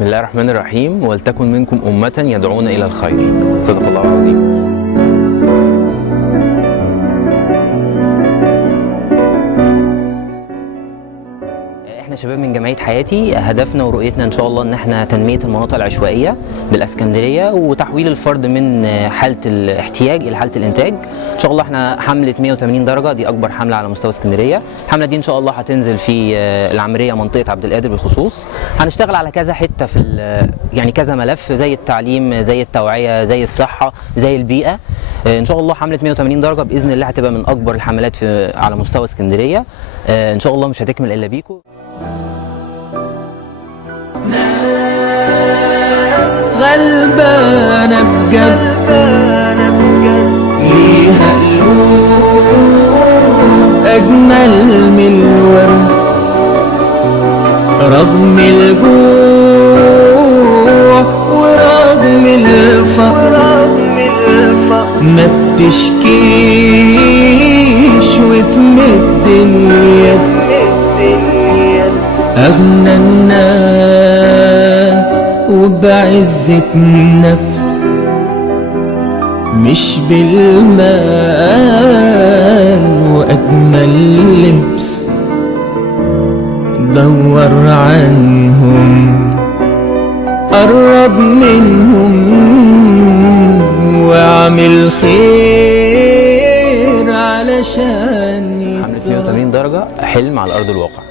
بسم الله الرحمن الرحيم. ولتكن منكم أمة يدعون إلى الخير. صدق الله العظيم. احنا شباب من جمعية حياتي، هدفنا ورؤيتنا ان شاء الله ان احنا تنمية المناطق العشوائية بالاسكندرية وتحويل الفرد من حالة الاحتياج الى حالة الانتاج. ان شاء الله احنا حملة 180 درجة، دي اكبر حملة على مستوى اسكندرية. الحملة دي ان شاء الله هتنزل في العمرية منطقة عبد القادر بالخصوص. هنشتغل على كذا حتة في يعني كذا ملف، زي التعليم، زي التوعية، زي الصحة، زي البيئة. ان شاء الله حملة 180 درجة باذن الله هتبقى من اكبر الحملات على مستوى اسكندرية. ان شاء الله مش هتكمل الا بيكم. ناس غلبانة بجد ليها قلوب أجمل من الورد، رغم الجوع ورغم الفقر ما بتشكيش وتمد اليد. أغنى الناس وبعزة النفس، مش بالمال وأجمل لبس. دور عنهم، قرب منهم، واعمل خير علشان حملة 180 درجة حلم على أرض الواقع.